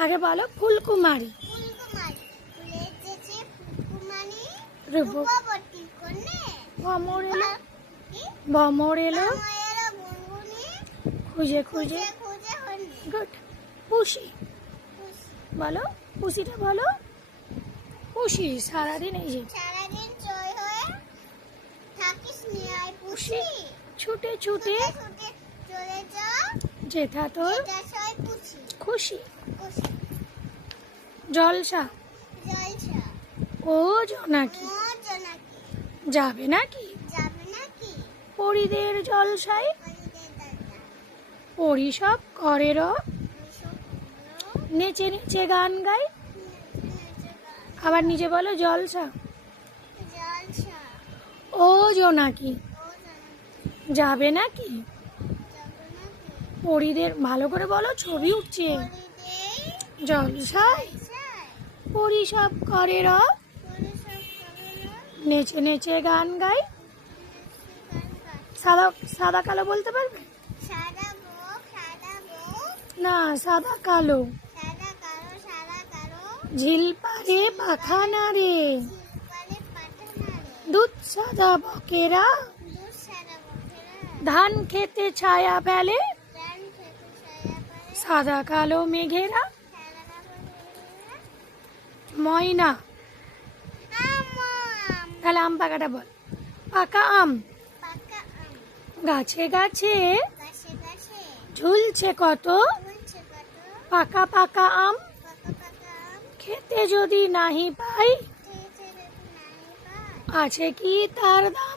আগে বলো ফুলকুমারী ফুলকুমারী ফুলের চেচে ফুলকুমারী রূপ রূপবতী কন্যে ভমর এলো কি ভমর এলো মায়েরা গুনগুনি খুঁজে খুঁজে খুঁজে খুঁজে হন্যে গুড পুষি বলো পুষিটা বলো পুষি সারাদিন এই যে সারাদিন জয় হয়ে থাকিস নিয়ায় পুষি ছুটে ছুটে ছুটে চলে যা যেথা তোর এটা সয় পুষি খুশি পুষি জলসা জলসা ও জোনাকি ও জনাকি যাবে নাকি যাবে নাকি পরিদের জলসায় হলিদের দাদা পরি সব করে র এসব নেচে নেচে গান গায় আবার নিজে বলো জলসা জলসা ও জোনাকি ও জনাকি যাবে নাকি যাবে নাকি পরিদের ভালো করে বলো ছবি উঠছে হলিদের জলসায় জলসায় পরি সব করে র পরে সব খবর নেচে নেচে গান গায় সাদা সাদা কালো বলতে পারবে সাদা বউ না সাদা কালো সাদা কালো ঝিল পারে পাখানা রে শিল্পালে পাঠানা রে দুধ সাদা বকেরা দুধ সাদা বকেরা ধান খেতে ছায়া ফেলে প্রাণ খেতে ছায়া পারে সাদা কালো মেঘেরা সাদা কাপড় ময়না তাহলে আম পাকাটা বল পাকা আম পাকা আম গাছে গাছে গাছে গাছে ঝুলছে কত ঝুলছে কত পাকা পাকা আম পাকা পাকা আম খেতে যদি নাহি পাই খেয়েছে যদি নাই পা আছে কি তার দাম